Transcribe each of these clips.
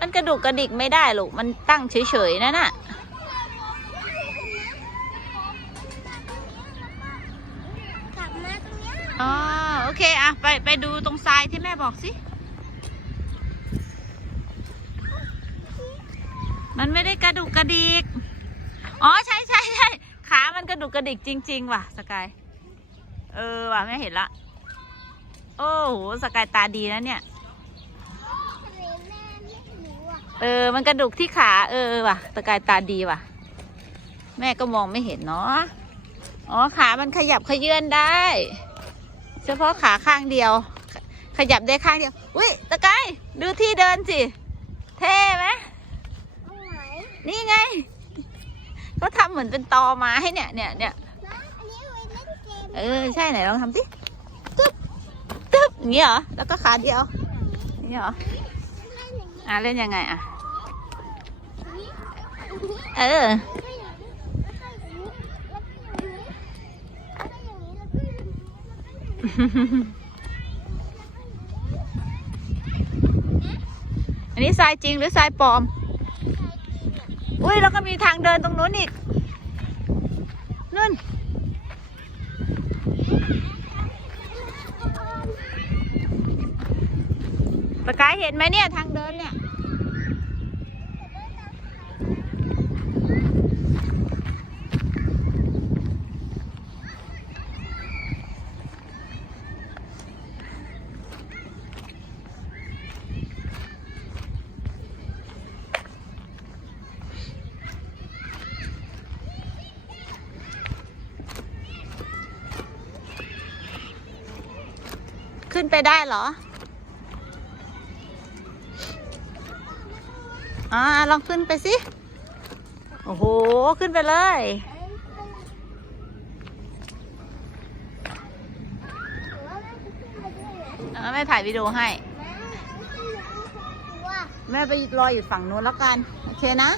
มันกระดุกกระดิกไม่ได้ลูก มันตั้งเฉยๆนั่นน่ะ กลับมาตรงเนี้ยอ๋อ โอเคอะไปไปดูตรงทรายที่แม่บอกสิ มันไม่ได้กระดุกกระดิก อ๋อ ใช่ใช่ใช่ขา มันกระดุกกระดิกจริง ๆ ว่ะ สกาย เออว่ะแม่เห็นละ โอ้โห สกายตาดีนะเนี่ย ทะเลแม่ไม่รู้อะ เออ มันกระดุกที่ขา เออว่ะสกายตาดีว่ะ แม่ก็มองไม่เห็นเนาะ อ๋อ ขามันขยับขยื่นได้ เฉพาะขาข้างเดียวขขยับได้ข้างเดียว อุ้ยตะกายดูที่เดินสิ เท่ไหมเอาไหนนี่ไง ก็ทำเหมือนเป็นตอไม้เนี่ยเนี่ยเนี่ยนะอันนี้ไว้เล่นเกมเออ ใช่ไหนลองทำสิตึ๊บตึ๊บอย่างนี้เหรอ แล้วก็ขาเดียวอย่างนี้เหรอเล่น อย่างนี้อะเล่นยังไงอะอย่างนี้เออแล้วก็อย่างนี้แล้วก็อย่างนี้แล้วก็อย่างนี้แล้วก็อย่างนี้แล้วก็อย่างนี้แล้วก็อย่างนี้อันนี้ทรายจริงหรือทรายปลอม อุ้ยแล้วก็มีทางเดินตรงนู้นอีกนู่นปากายเห็นไหมเนี่ยทาง ขึ้นไปได้เหรอ อ่าลองขึ้นไปสิ โอ้โห ขึ้นไปเลย แม่ถ่ายวิดีโอให้ แม่ไปรออยู่ฝั่งนู้นแล้วกัน โอเคนะ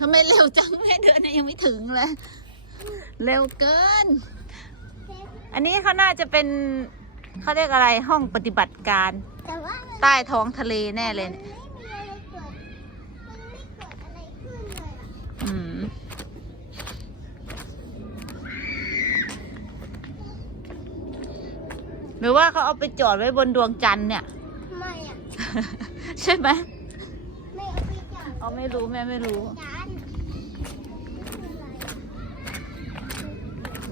ทำไมเร็วจังแม่เดินยังไม่ถึงเลย เร็วเกิน อันนี้เขาน่าจะเป็นเขาเรียกอะไรห้องปฏิบัติการ แต่ว่ามันใต้ท้องทะเลแน่เลยมันเนี่ยไม่มีอะไรเกิดมันไม่เกิดอะไรขึ้นเลยอะอืม หรือว่าเขาเอาไปจอดไว้บนดวงจันทร์เนี่ย ทำไมอะใช่ไหมไม่เอาไปจับ เอาไม่รู้แม่ไม่รู้จาน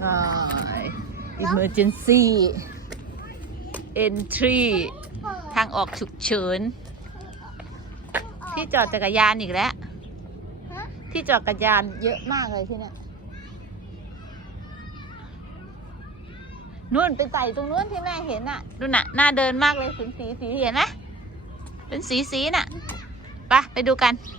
อ่า emergency entry ทางออกฉุกเฉิน ที่จอดจักรยานอีกแล้วฮะที่จอดจักรยานเยอะมากเลยที่เนี่ยนู่นไปใส่ตรงนู้นที่แม่เห็นน่ะดูน่ะน่าเดินมากเลยสีสีสีเห็นไหมเป็นสีสีน่ะไปไปดูกันไ